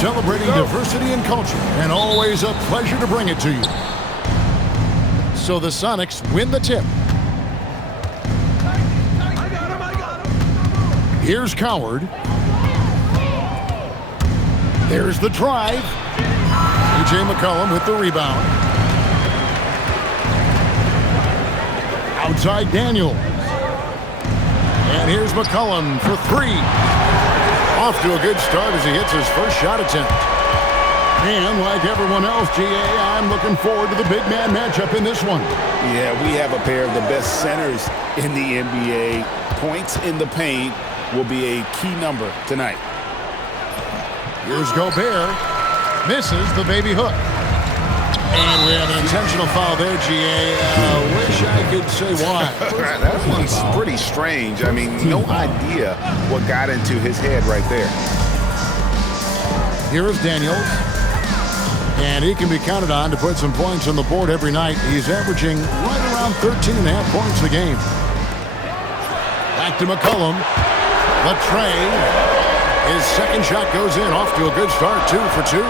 celebrating diversity and culture, and always a pleasure to bring it to you. So the Sonics win the tip. Here's Coward. There's the drive. C.J. McCollum with the rebound. Outside Daniels. And here's McCollum for three. Off to a good start as he hits his first shot attempt. And like everyone else, GA, I'm looking forward to the big man matchup in this one. Yeah, we have a pair of the best centers in the NBA. Points in the paint will be a key number tonight. Here's Gobert. Misses the baby hook. And we have an intentional foul there, GA. Wish I could say why. That one's pretty strange. I mean, no idea what got into his head right there. Here is Daniels. And he can be counted on to put some points on the board every night. He's averaging right around 13.5 points a game. Back to McCollum. The tray. His second shot goes in. Off to a good start, 2 for 2.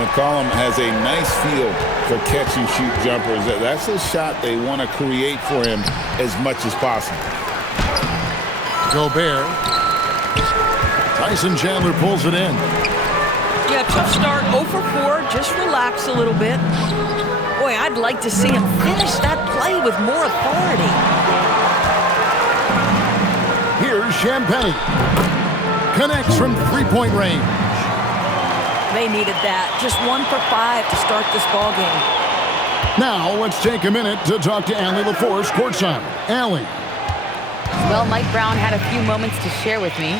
McCollum has a nice feel for catch-and-shoot jumpers. That's a shot they want to create for him as much as possible. Gobert. Tyson Chandler pulls it in. Yeah, tough start. 0 for 4. Just relax a little bit. Boy, I'd like to see him finish that play with more authority. Here's Champagne. Connects from three-point range. They needed that. Just 1 for 5 to start this ball game. Now let's take a minute to talk to Allie LaForce courtside. Allie. Well, Mike Brown had a few moments to share with me.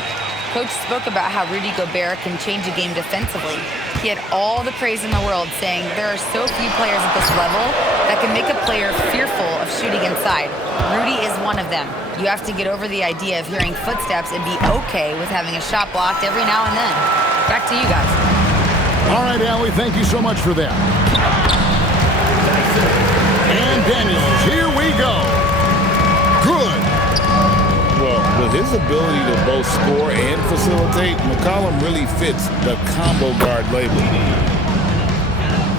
Coach spoke about how Rudy Gobert can change a game defensively. He had all the praise in the world, saying there are so few players at this level that can make a player fearful of shooting inside. Rudy is one of them. You have to get over the idea of hearing footsteps and be okay with having a shot blocked every now and then. Back to you guys. All right, Allie, thank you so much for that. And Daniels, here we go. Good. Well, with his ability to both score and facilitate, McCollum really fits the combo guard label.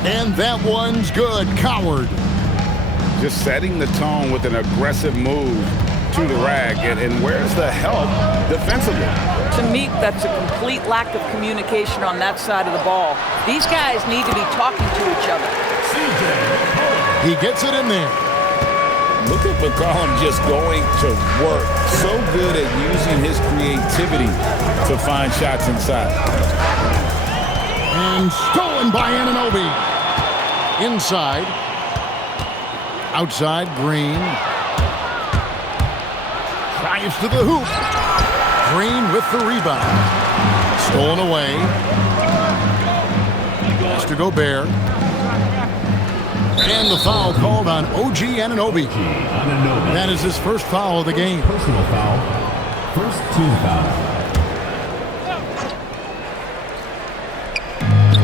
And that one's good. Coward. Just setting the tone with an aggressive move to the rack. And where's the help defensively? To me, that's a complete lack of communication on that side of the ball. These guys need to be talking to each other. He gets it in there. Look at McCollum just going to work. So good at using his creativity to find shots inside. And stolen by Anunoby. Inside. Outside, Green. Drives to the hoop. Green with the rebound. Stolen away. Pass to Gobert. And the foul called on OG Anunoby. That is his first foul of the game. Personal foul. First team foul.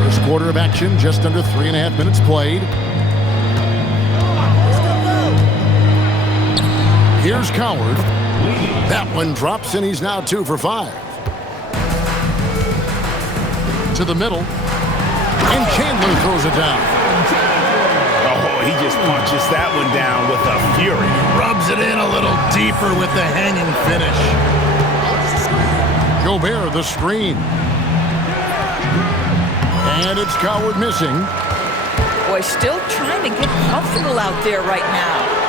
First quarter of action, just under 3.5 minutes played. Here's Coward. That one drops, and he's now 2 for 5. To the middle. And Chandler throws it down. He just punches that one down with a fury. Rubs it in a little deeper with the hanging finish. Gobert, the screen. And it's Coward missing. Boy, still trying to get comfortable out there right now.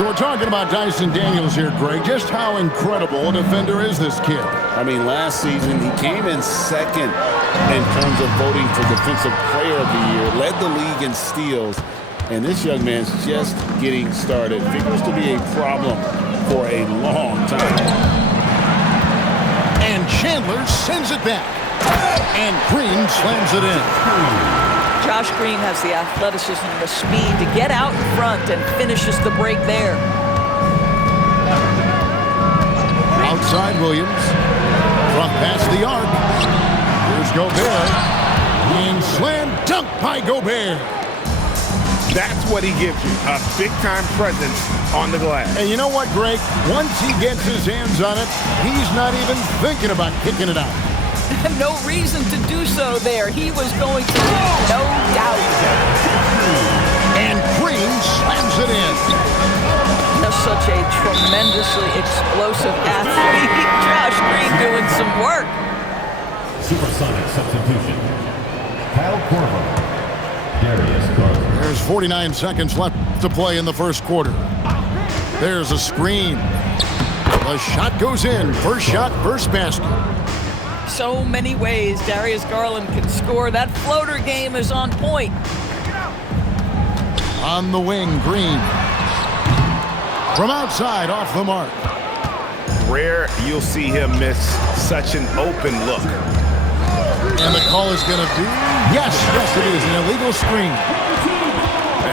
So we're talking about Dyson Daniels here, Greg. Just how incredible a defender is this kid? I mean, last season he came in second in terms of voting for Defensive Player of the Year, led the league in steals, and this young man's just getting started. Figures to be a problem for a long time. And Chandler sends it back. And Green slams it in. Josh Green has the athleticism and the speed to get out in front and finishes the break there. Outside Williams. Front past the arc. Here's Gobert. And slam dunk by Gobert. That's what he gives you, a big-time presence on the glass. And you know what, Greg? Once he gets his hands on it, he's not even thinking about kicking it out. No reason to do so there. He was going to lead, no doubt. And Green slams it in. That's such a tremendously explosive athlete. Josh Green doing some work. Supersonic substitution. Kyle Korver. Darius Garland. There's 49 seconds left to play in the first quarter. There's a screen. The shot goes in. First shot, first basket. So many ways Darius Garland can score. That floater game is on point. On the wing, Green. From outside, off the mark. Rare you'll see him miss such an open look. And the call is going to be, yes, it is, an illegal screen.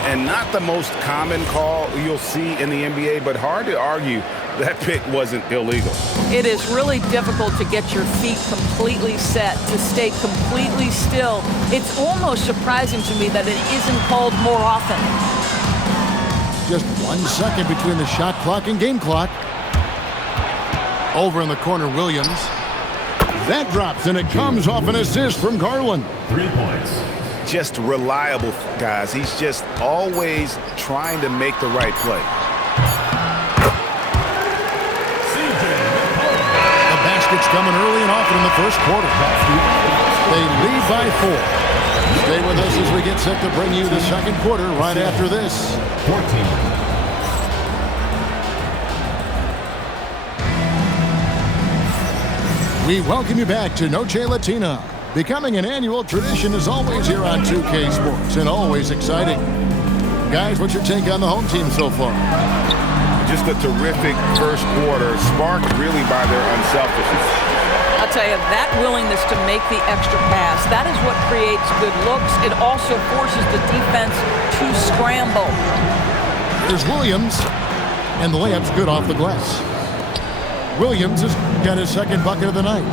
And not the most common call you'll see in the NBA, but hard to argue that pick wasn't illegal. It is really difficult to get your feet completely set, to stay completely still. It's almost surprising to me that it isn't called more often. Just 1 second between the shot clock and game clock. Over in the corner, Williams. That drops, and it comes off an assist from Garland. 3 points. Just reliable, guys. He's just always trying to make the right play. The basket's coming early and often in the first quarter. They lead by 4. Stay with us as we get set to bring you the second quarter right after this. 14. We welcome you back to Noche Latina. Becoming an annual tradition is always here on 2K Sports and always exciting. Guys, what's your take on the home team so far? Just a terrific first quarter, sparked really by their unselfishness. I'll tell you, that willingness to make the extra pass, that is what creates good looks. It also forces the defense to scramble. There's Williams, and the layup's good off the glass. Williams has got his second bucket of the night.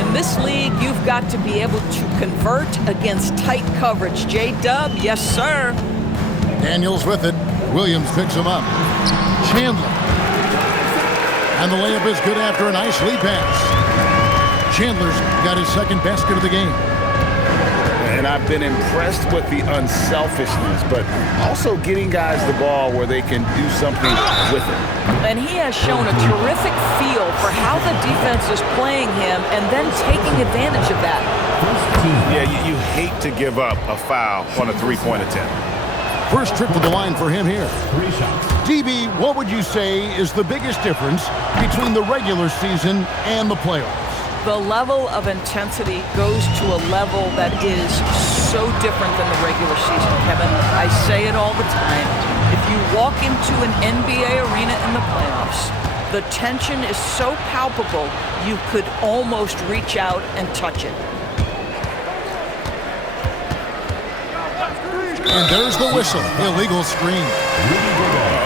In this league, you've got to be able to convert against tight coverage. J-Dub, yes, sir. Daniels with it. Williams picks him up. Chandler. And the layup is good after a nice lead pass. Chandler's got his second basket of the game. And I've been impressed with the unselfishness, but also getting guys the ball where they can do something with it. And he has shown a terrific feel for how the defense is playing him and then taking advantage of that. Yeah, you hate to give up a foul on a three-point attempt. First trip to the line for him here. 3 shots. DB, what would you say is the biggest difference between the regular season and the playoffs? The level of intensity goes to a level that is so different than the regular season, Kevin. I say it all the time. If you walk into an NBA arena in the playoffs, the tension is so palpable, you could almost reach out and touch it. And there's the whistle. Illegal screen.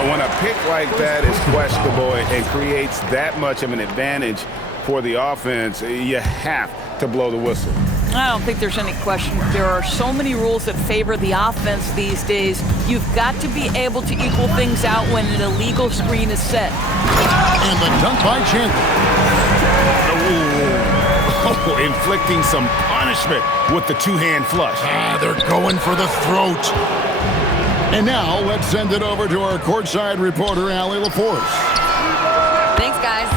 When a pick like that is questionable and creates that much of an advantage for the offense, you have to blow the whistle. I don't think there's any question. There are so many rules that favor the offense these days. You've got to be able to equal things out when an illegal screen is set. And the dunk by Chandler. Oh, inflicting some punishment with the two-hand flush. They're going for the throat. And now let's send it over to our courtside reporter, Allie LaForce. Thanks, guys.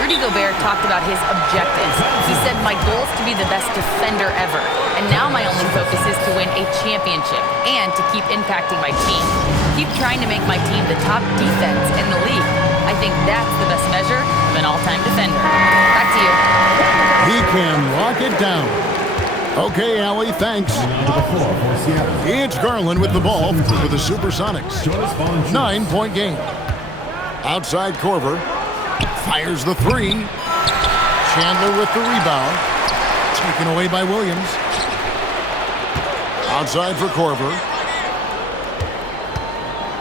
Rudy Gobert talked about his objectives. He said, my goal is to be the best defender ever. And now my only focus is to win a championship and to keep impacting my team. Keep trying to make my team the top defense in the league. I think that's the best measure of an all-time defender. Back to you. He can lock it down. Okay, Allie, thanks. It's Garland with the ball for the Supersonics. 9-point game. Outside Korver. Fires the three. Chandler with the rebound. Taken away by Williams. Outside for Korver.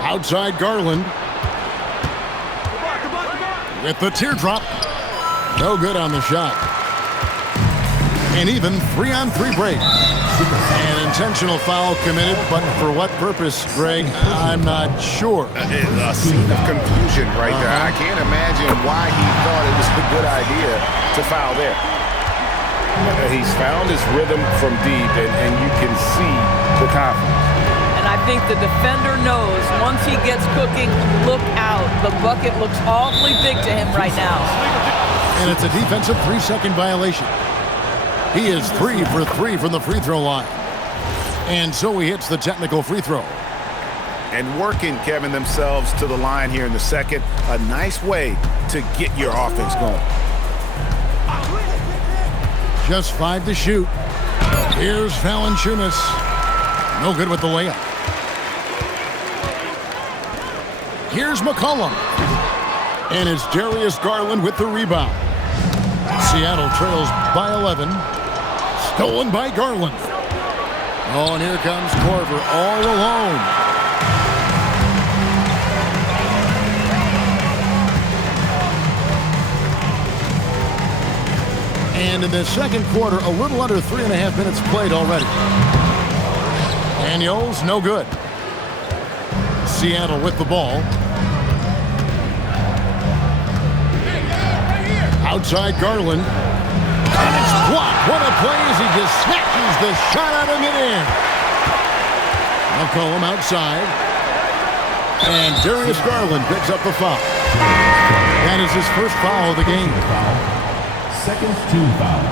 Outside Garland. With the teardrop. No good on the shot. And even 3-on-3 break. An intentional foul committed, but for what purpose, Greg? I'm not sure. A scene of confusion right there. I can't imagine why he thought it was a good idea to foul there. He's found his rhythm from deep, and you can see the confidence. And I think the defender knows once he gets cooking, look out. The bucket looks awfully big to him right now. And it's a defensive 3-second violation. He is 3 for 3 from the free throw line. And so he hits the technical free throw. And working, Kevin, themselves to the line here in the second. A nice way to get your offense going. Just 5 to shoot. Here's Valanciunas. No good with the layup. Here's McCollum. And it's Darius Garland with the rebound. Seattle trails by 11. Stolen by Garland. Oh, and here comes Korver all alone. And in the second quarter, a little under 3.5 minutes played already. Daniels, no good. Seattle with the ball. Outside Garland. And it's blocked. What a play as he just snatches the shot out of midair. McCollum outside. And Darius Garland picks up the foul. That is his first foul of the game. Second team foul.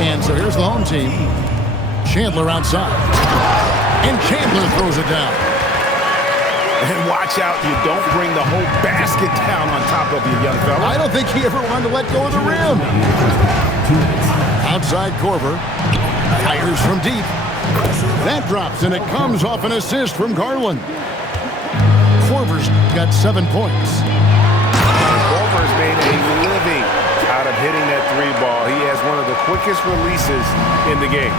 And so here's the home team. Chandler outside. And Chandler throws it down. And watch out, you don't bring the whole basket down on top of you, young fella. I don't think he ever wanted to let go of the rim. Outside Korver. Fires from deep. That drops, and it comes off an assist from Garland. Korver's got 7 points. Korver's made a living out of hitting that 3-ball. He has one of the quickest releases in the game.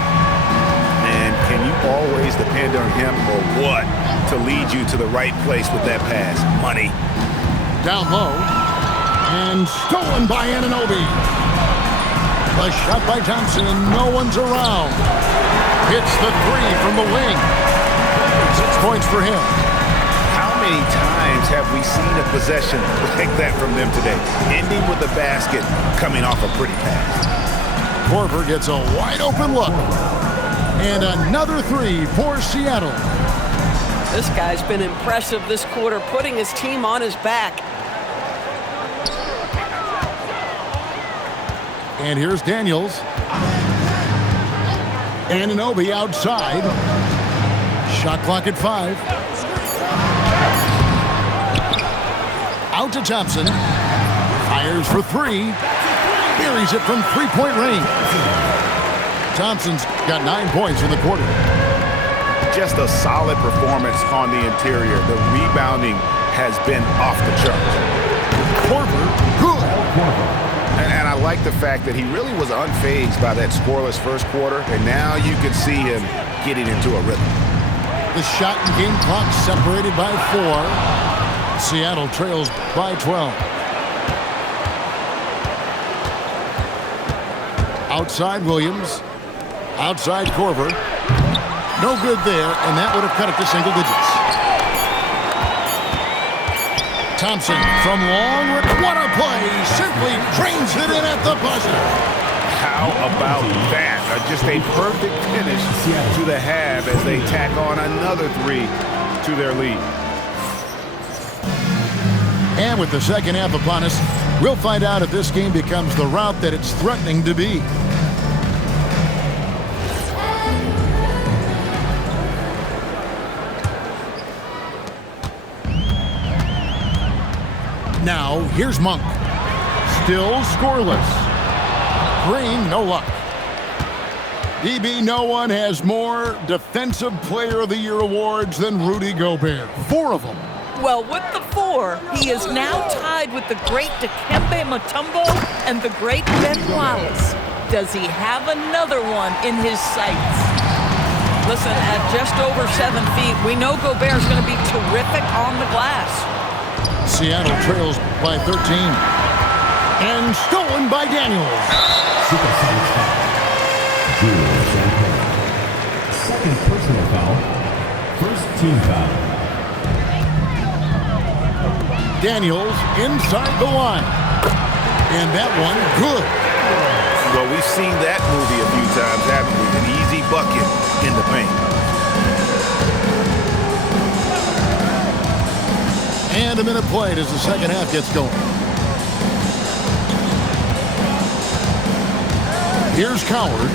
And can you always depend on him or what to lead you to the right place with that pass? Money. Down low. And stolen by Anunoby. A shot by Thompson, and no one's around. Hits the 3 from the wing. 6 points for him. How many times have we seen a possession like that from them today? Ending with a basket coming off a pretty pass. Korver gets a wide open look. And another 3 for Seattle. This guy's been impressive this quarter, putting his team on his back. And here's Daniels. Anunoby outside. Shot clock at 5. Out to Thompson. Fires for 3. Buries it from 3-point range. Thompson's got 9 points in the quarter. Just a solid performance on the interior. The rebounding has been off the charts. Korver, good. And I like the fact that he really was unfazed by that scoreless first quarter, and now you can see him getting into a rhythm. The shot and game clock separated by 4. Seattle trails by 12. Outside Williams. Outside Korver. No good there, and that would have cut it to single digits. Thompson from long. What a play! Simply drains it in at the buzzer. How about that? Just a perfect finish to the half as they tack on another 3 to their lead. And with the second half upon us, we'll find out if this game becomes the route that it's threatening to be. Now, here's Monk. Still scoreless. Green, no luck. DB, no one has more Defensive Player of the Year awards than Rudy Gobert. 4 of them. Well, with the 4, he is now tied with the great Dikembe Mutombo and the great Ben Wallace. Does he have another one in his sights? Listen, at just over 7 feet, we know Gobert's going to be terrific on the glass. Seattle trails by 13. And stolen by Daniels. Supersonics foul. Julius Randle. Second personal foul. First team foul. Daniels inside the line. And that one good. Well, we've seen that movie a few times, haven't we? An easy bucket in the paint. And a minute played as the second half gets going. Here's Coward.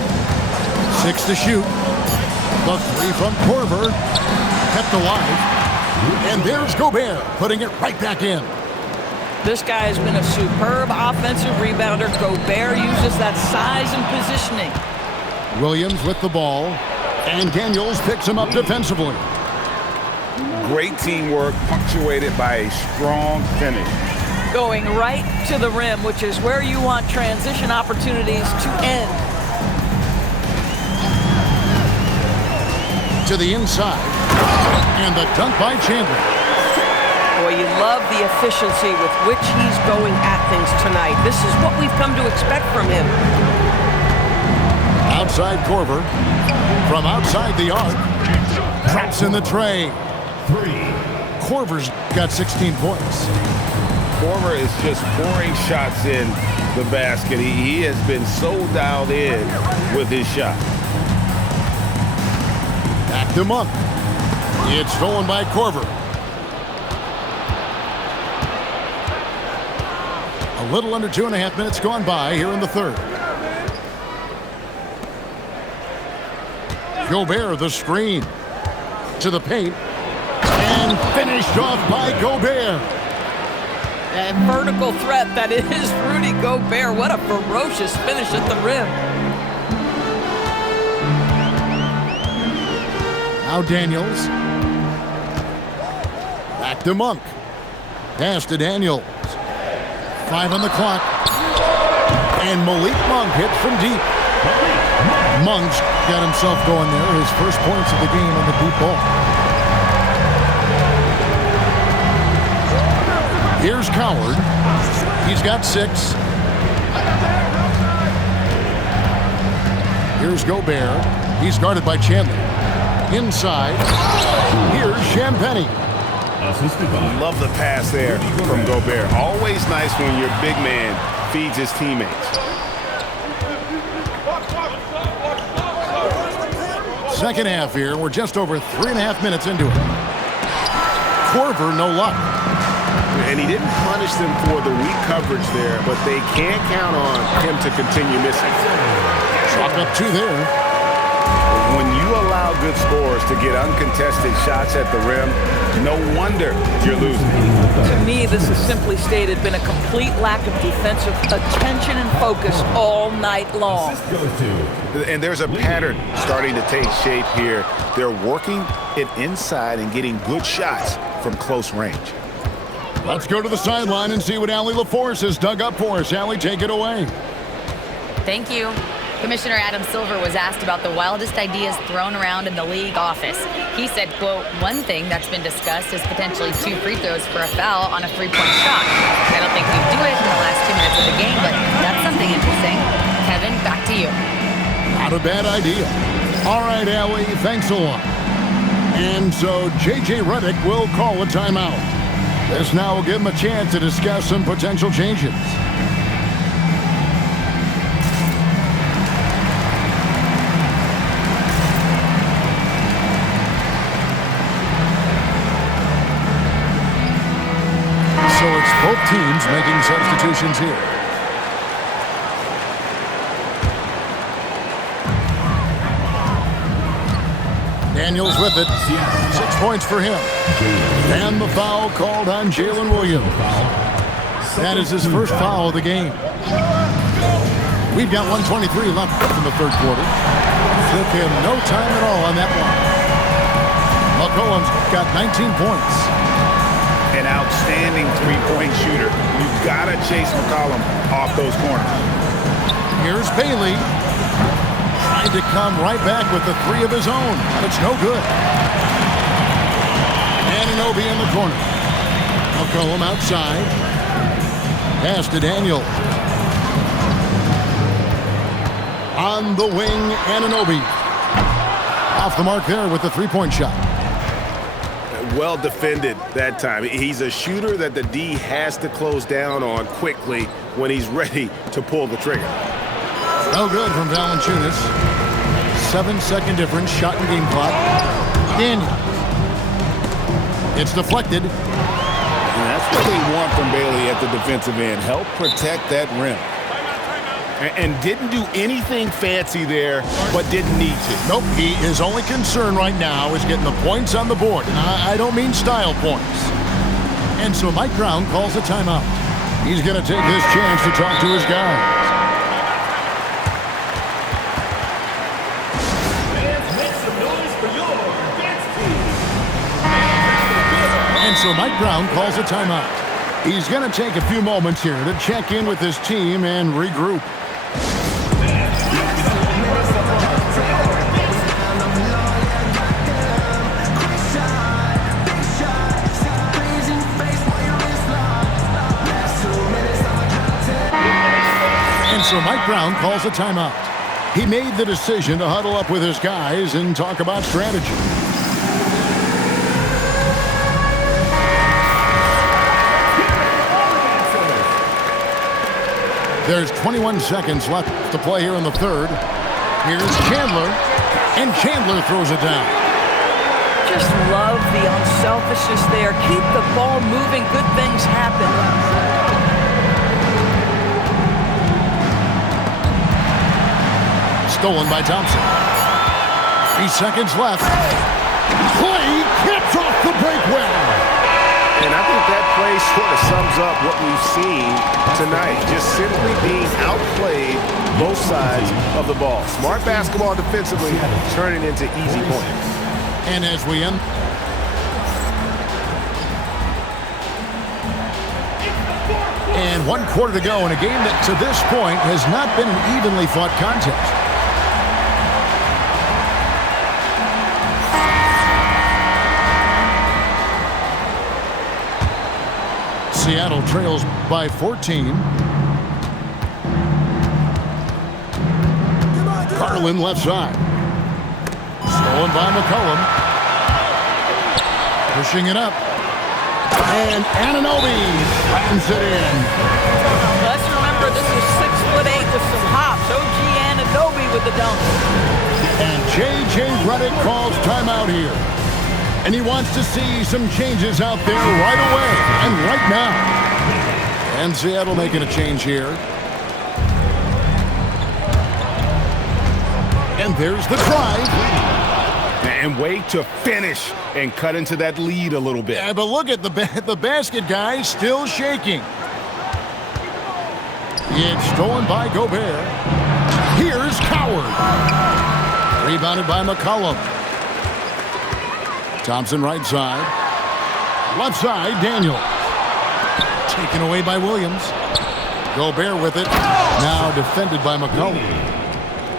6 to shoot. The three from Korver. Kept alive. And there's Gobert putting it right back in. This guy has been a superb offensive rebounder. Gobert uses that size and positioning. Williams with the ball. And Daniels picks him up defensively. Great teamwork punctuated by a strong finish. Going right to the rim, which is where you want transition opportunities to end. To the inside. And the dunk by Chandler. Boy, you love the efficiency with which he's going at things tonight. This is what we've come to expect from him. Outside Korver. From outside the arc. Drops in the tray. 3. Korver's got 16 points. Korver is just pouring shots in the basket. He has been so dialed in with his shot. Back to Monk. It's stolen by Korver. A little under 2.5 minutes gone by here in the third. Gobert the screen. To the paint. And finished off by Gobert. That vertical threat that is Rudy Gobert. What a ferocious finish at the rim. Now Daniels. Back to Monk. Pass to Daniels. 5 on the clock. And Malik Monk hits from deep. Monk's got himself going there. His first points of the game on the deep ball. Here's Coward. He's got 6. Here's Gobert. He's guarded by Chandler. Inside. Here's Champagnie. Assisted by. Love the pass there from Gobert. Always nice when your big man feeds his teammates. Second half here. We're just over 3.5 minutes into it. Korver, no luck. And he didn't punish them for the weak coverage there, but they can't count on him to continue missing. Chalk up 2 there. When you allow good scorers to get uncontested shots at the rim, no wonder you're losing. To me, this is simply stated been a complete lack of defensive attention and focus all night long. Goes to. And there's a pattern starting to take shape here. They're working it inside and getting good shots from close range. Let's go to the sideline and see what Allie LaForce has dug up for us. Allie, take it away. Thank you. Commissioner Adam Silver was asked about the wildest ideas thrown around in the league office. He said, quote, "One thing that's been discussed is potentially 2 free throws for a foul on a 3-point shot. I don't think we'd do it in the last 2 minutes of the game, but that's something interesting." Kevin, back to you. Not a bad idea. All right, Allie, thanks a lot. And so J.J. Redick will call a timeout. This now will give him a chance to discuss some potential changes. So it's both teams making substitutions here. Daniels with it. 6 points for him. And the foul called on Jalen Williams. That is his first foul of the game. We've got 1:23 left in the third quarter. Took him no time at all on that one. McCollum's got 19 points. An outstanding three-point shooter. You've got to chase McCollum off those corners. Here's Bailey. Trying to come right back with the 3 of his own. That's no good. Anunoby in the corner. McCollum outside. Pass to Daniel. On the wing, Anunoby. Off the mark there with the 3-point shot. Well defended that time. He's a shooter that the D has to close down on quickly when he's ready to pull the trigger. No good from Valanciunas. 7-second difference, shot and game clock. Daniel. It's deflected. And that's what they want from Bailey at the defensive end. Help protect that rim. And didn't do anything fancy there, but didn't need to. Nope, his only concern right now is getting the points on the board. And I don't mean style points. And so Mike Brown calls a timeout. He's going to take this chance to talk to his guys. And so Mike Brown calls a timeout. He's going to take a few moments here to check in with his team and regroup. And so Mike Brown calls a timeout. He made the decision to huddle up with his guys and talk about strategy. There's 21 seconds left to play here in the third. Here's Chandler, and Chandler throws it down. Just love the unselfishness there. Keep the ball moving. Good things happen. Stolen by Thompson. 3 seconds left. Clay gets off the break well. And I think that play sort of sums up what we've seen tonight. Just simply being outplayed both sides of the ball. Smart basketball defensively, turning into easy points. And as we end. And 1 quarter to go in a game that to this point has not been an evenly fought contest. Seattle trails by 14. Garland left side. Stolen by McCollum. Pushing it up. And Anunoby flattens it in. Let's remember this is 6'8" with some hops. OG Anunoby with the dunk. And J.J. Redick calls timeout here. And he wants to see some changes out there right away and right now. And Seattle making a change here. And there's the drive. And wait to finish and cut into that lead a little bit. Yeah, but look at the basket guy still shaking. It's stolen by Gobert. Here's Coward. Rebounded by McCollum. Thompson right side. Left side, Daniel. Taken away by Williams. Gobert with it. Now defended by McCollum.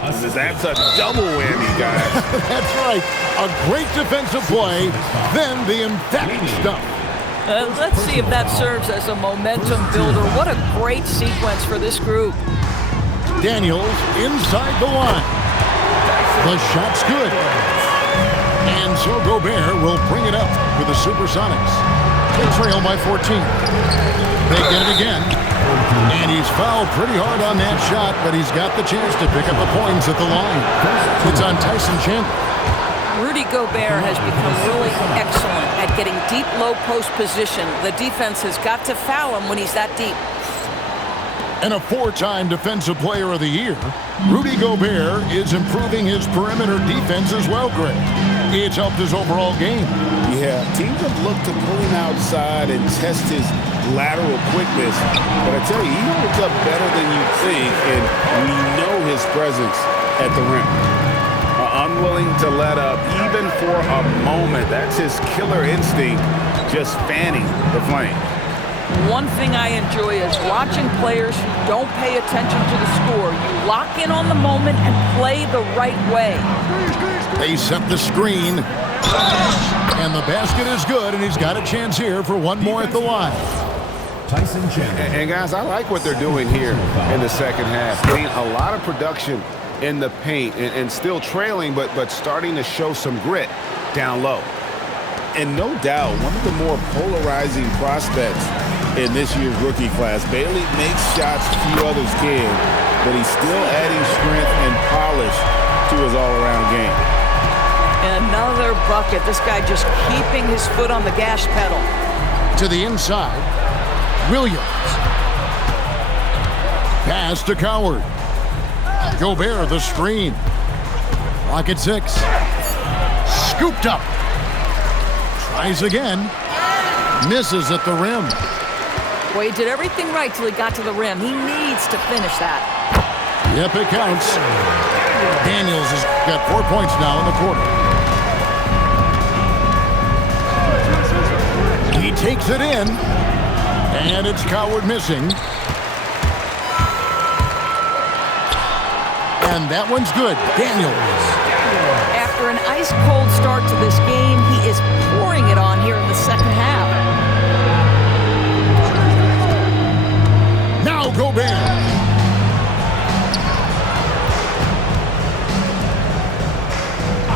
That's a double whammy, guys. That's right. A great defensive play, then the emphatic stuff. Let's see if that serves as a momentum builder. What a great sequence for this group. Daniels inside the line. The shot's good. And so Gobert will bring it up for the Supersonics. They trail by 14. They get it again. And he's fouled pretty hard on that shot, but he's got the chance to pick up the points at the line. It's on Tyson Chandler. Rudy Gobert has become really excellent at getting deep, low post position. The defense has got to foul him when he's that deep. And a 4-time Defensive Player of the Year, Rudy Gobert is improving his perimeter defense as well, Greg. It's helped his overall game. Yeah, teams have looked to pull him outside and test his lateral quickness. But I tell you, he holds up better than you think, and we know his presence at the rim. Unwilling to let up even for a moment. That's his killer instinct, just fanning the flame. One thing I enjoy is watching players who don't pay attention to the score. You lock in on the moment and play the right way. They set the screen. And the basket is good, and he's got a chance here for one more at the line. Tyson Chandler. And guys, I like what they're doing here in the second half. Getting a lot of production in the paint and still trailing, but starting to show some grit down low. And no doubt, one of the more polarizing prospects in this year's rookie class. Bailey makes shots few others can, but he's still adding strength and polish to his all-around game. Another bucket. This guy just keeping his foot on the gas pedal. To the inside, Williams. Pass to Coward. Gobert, the screen. Clock at 6. Scooped up. Tries again. Misses at the rim. Well, he did everything right till he got to the rim. He needs to finish that. Yep, it counts. Daniels has got 4 points now in the quarter. He takes it in, and it's Coward missing. And that one's good. Daniels. After an ice-cold start to this game, he is pouring it on here in the second half. Now Gobert.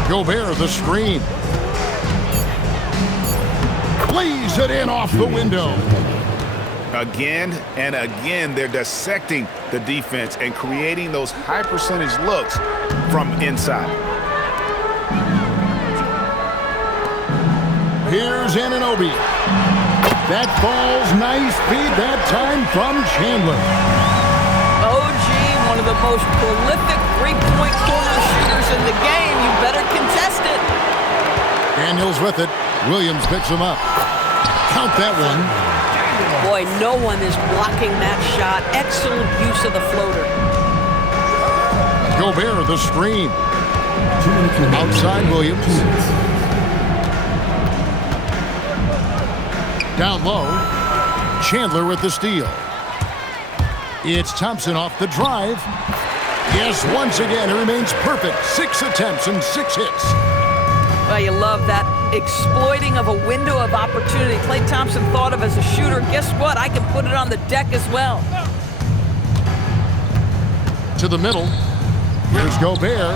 Gobert, the screen. Plays it in off the window. Again and again, they're dissecting the defense and creating those high-percentage looks from inside. Here's Anunoby. That falls nice feed that time from Chandler. OG, one of the most prolific three-point corner shooters in the game. You better contest it. Daniels with it. Williams picks him up. Count that one. Boy, no one is blocking that shot. Excellent use of the floater. Gobert, the screen. Outside Williams. Down low. Chandler with the steal. It's Thompson off the drive. Yes, once again, it remains perfect. 6 attempts and 6 hits. Well, you love that exploiting of a window of opportunity. Klay Thompson thought of as a shooter. Guess what? I can put it on the deck as well. To the middle. Here's Gobert.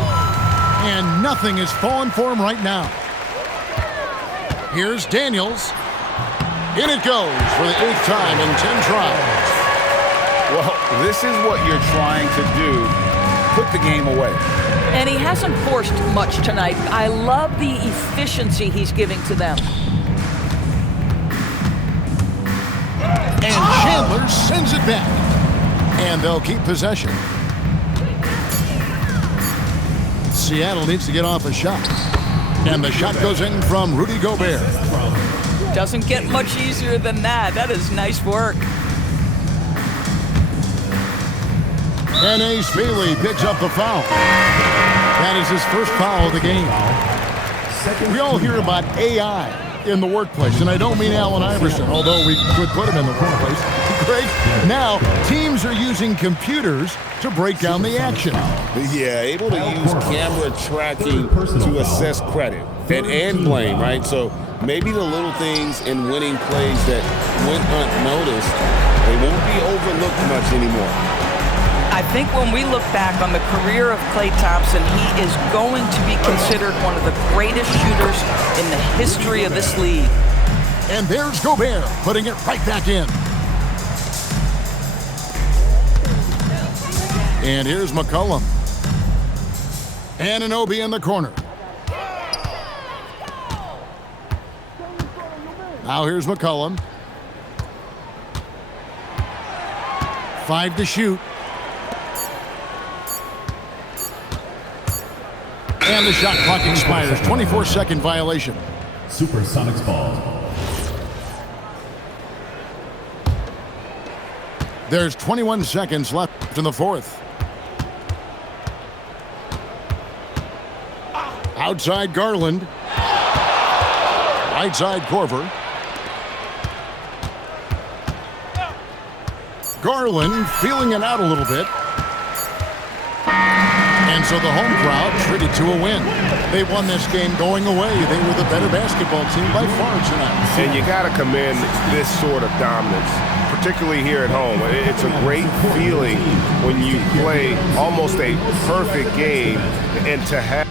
And nothing is falling for him right now. Here's Daniels. In it goes for the 8th time in 10 tries. Well, this is what you're trying to do. Put the game away. And he hasn't forced much tonight. I love the efficiency he's giving to them. And Chandler sends it back. And they'll keep possession. Seattle needs to get off a shot. And the shot goes in from Rudy Gobert. Doesn't get much easier than that. That is nice work. And Ace Bailey picks up the foul. That is his first foul of the game. We all hear about AI in the workplace, and I don't mean Allen Iverson, although we could put him in the workplace. Greg, now teams are using computers to break down the action. Yeah, able to use camera tracking to assess credit and blame, right? So maybe the little things in winning plays that went unnoticed, they won't be overlooked much anymore. I think when we look back on the career of Klay Thompson, he is going to be considered one of the greatest shooters in the history of this league. And there's Gobert putting it right back in. And here's McCollum. Anunoby in the corner. Now here's McCollum. 5 to shoot. And the shot clock expires. 24-second violation. Supersonics ball. There's 21 seconds left in the fourth. Outside Garland. Right side Korver. Garland feeling it out a little bit. And so the home crowd treated to a win. They won this game going away. They were the better basketball team by far tonight. And you got to commend this sort of dominance, particularly here at home. It's a great feeling when you play almost a perfect game and to have